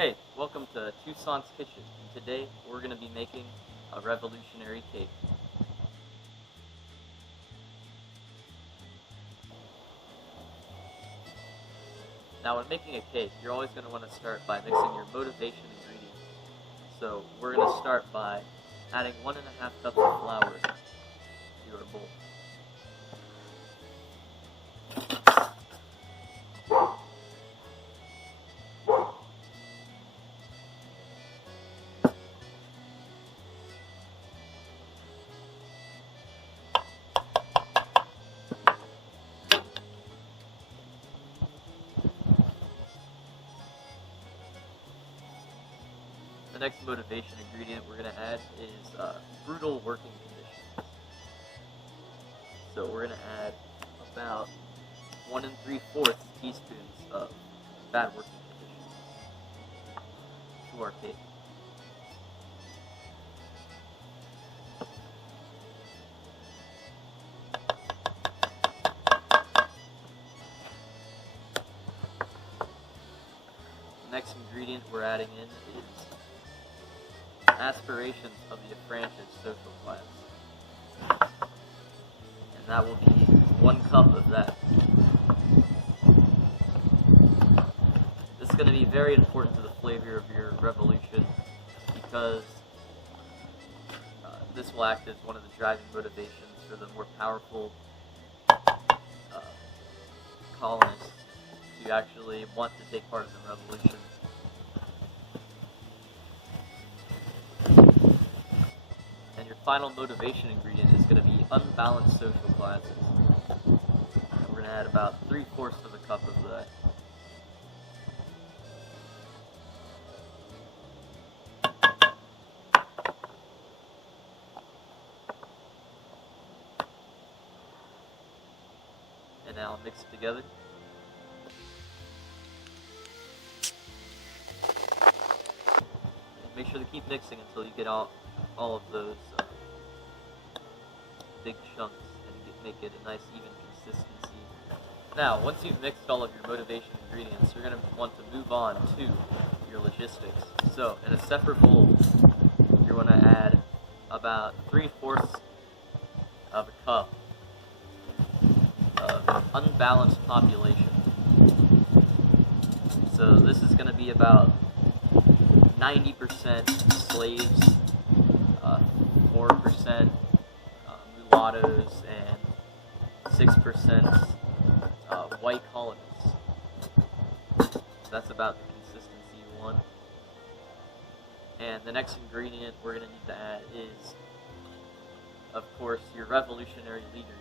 Hey, welcome to Toussaint's Kitchen. Today we're going to be making a revolutionary cake. Now when making a cake, you're always going to want to start by mixing your motivation ingredients. So we're going to start by adding 1.5 cups of flour to our bowl. The next motivation ingredient we're going to add is brutal working conditions. So we're going to add about 1 3/4 teaspoons of bad working conditions to our cake. The next ingredient we're adding in is aspirations of the affranchised social class. And that will be 1 cup of that. This is going to be very important to the flavor of your revolution because this will act as one of the driving motivations for the more powerful colonists to actually want to take part in the revolution. And your final motivation ingredient is going to be unbalanced social classes. And we're going to add about 3/4 of a cup of that. And now mix it together. And make sure to keep mixing until you get all of those big chunks and make it a nice even consistency. Now, once you've mixed all of your motivation ingredients, you're going to want to move on to your logistics. So, in a separate bowl, you're going to add about 3/4 of a cup of unbalanced population. So this is going to be about 90% slaves, 4% mulattoes, and 6% white colonists. That's about the consistency you want. And the next ingredient we're going to need to add is, of course, your revolutionary leaders.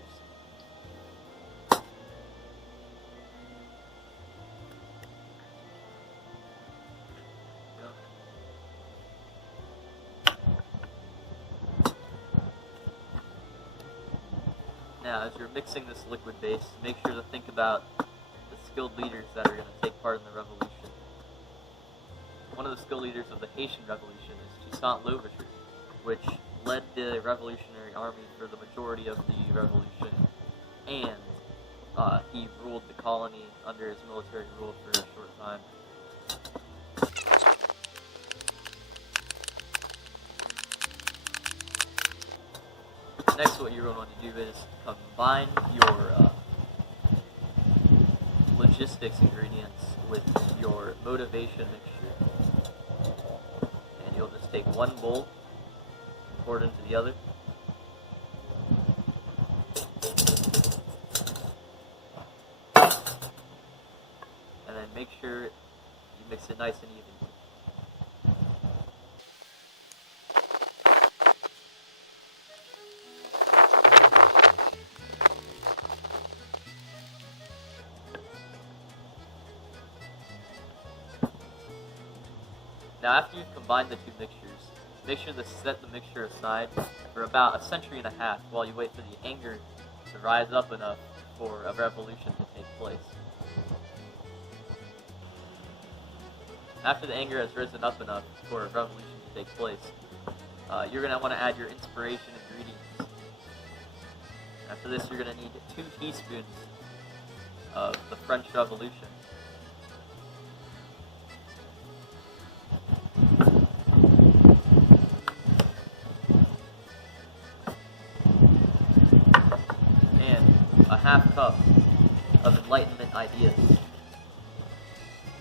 Now, as you're mixing this liquid base, make sure to think about the skilled leaders that are going to take part in the revolution. One of the skilled leaders of the Haitian Revolution is Toussaint Louverture, which led the Revolutionary Army for the majority of the revolution, and he ruled the colony under his military rule for a short time. Next, what you're going to want to do is combine your logistics ingredients with your motivation mixture. And you'll just take 1 bowl, pour it into the other. And then make sure you mix it nice and evenly. Now, after you've combined the two mixtures, make sure to set the mixture aside for about 1.5 centuries while you wait for the anger to rise up enough for a revolution to take place. After the anger has risen up enough for a revolution to take place, you're going to want to add your inspiration ingredients. After this, you're going to need 2 teaspoons of the French Revolution. half cup of Enlightenment ideas.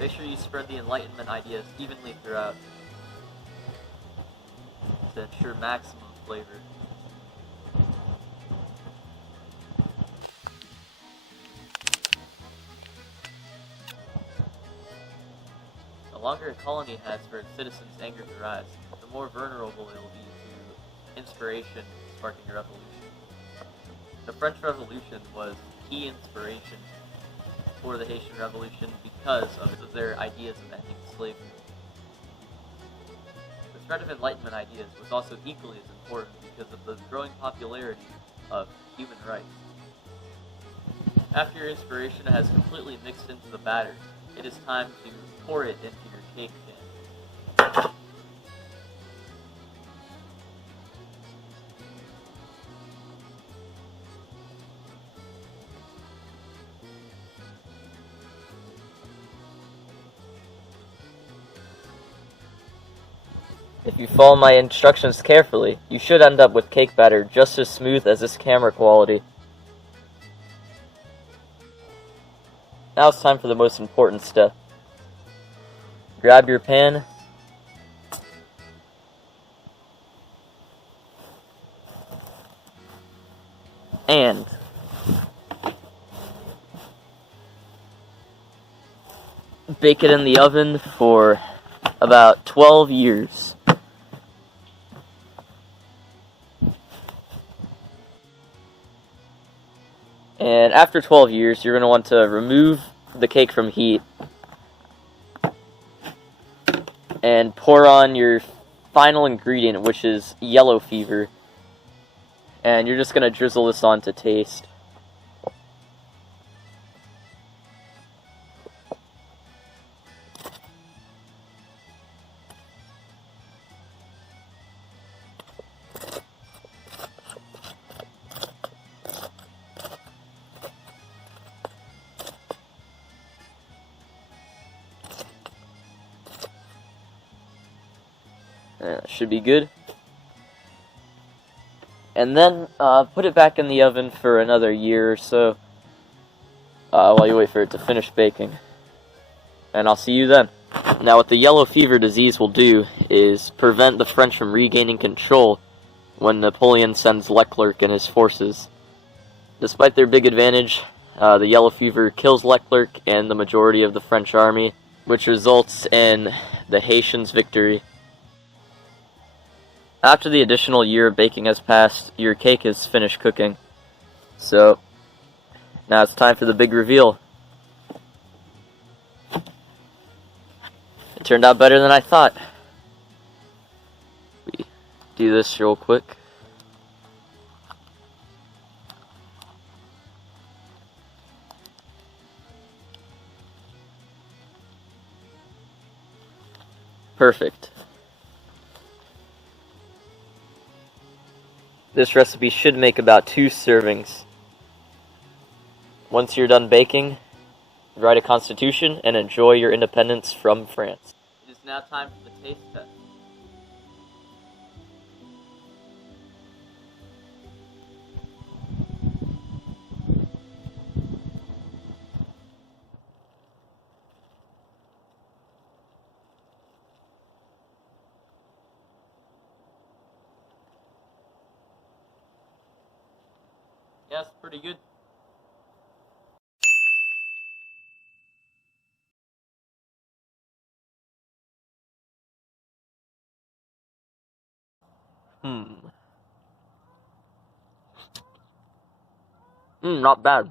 Make sure you spread the Enlightenment ideas evenly throughout to ensure maximum flavor. The longer a colony has for its citizens' anger to rise, the more vulnerable it will be to inspiration sparking a revolution. The French Revolution was key inspiration for the Haitian Revolution because of their ideas of ending slavery. The spread of Enlightenment ideas was also equally as important because of the growing popularity of human rights. After your inspiration has completely mixed into the batter, it is time to pour it into your cake pan. If you follow my instructions carefully, you should end up with cake batter just as smooth as this camera quality. Now it's time for the most important step. Grab your pan and bake it in the oven for about 12 years. And after 12 years, you're going to want to remove the cake from heat and pour on your final ingredient, which is yellow fever. And you're just going to drizzle this on to taste. Should be good. And then put it back in the oven for another year or so while you wait for it to finish baking. And I'll see you then. Now what the yellow fever disease will do is prevent the French from regaining control when Napoleon sends Leclerc and his forces. Despite their big advantage, the yellow fever kills Leclerc and the majority of the French army, which results in the Haitians' victory. After the additional year of baking has passed, your cake is finished cooking. So, now it's time for the big reveal. It turned out better than I thought. We do this real quick. Perfect. This recipe should make about 2 servings. Once you're done baking, write a constitution and enjoy your independence from France. It is now time for the taste test. Yes, pretty good. Not bad.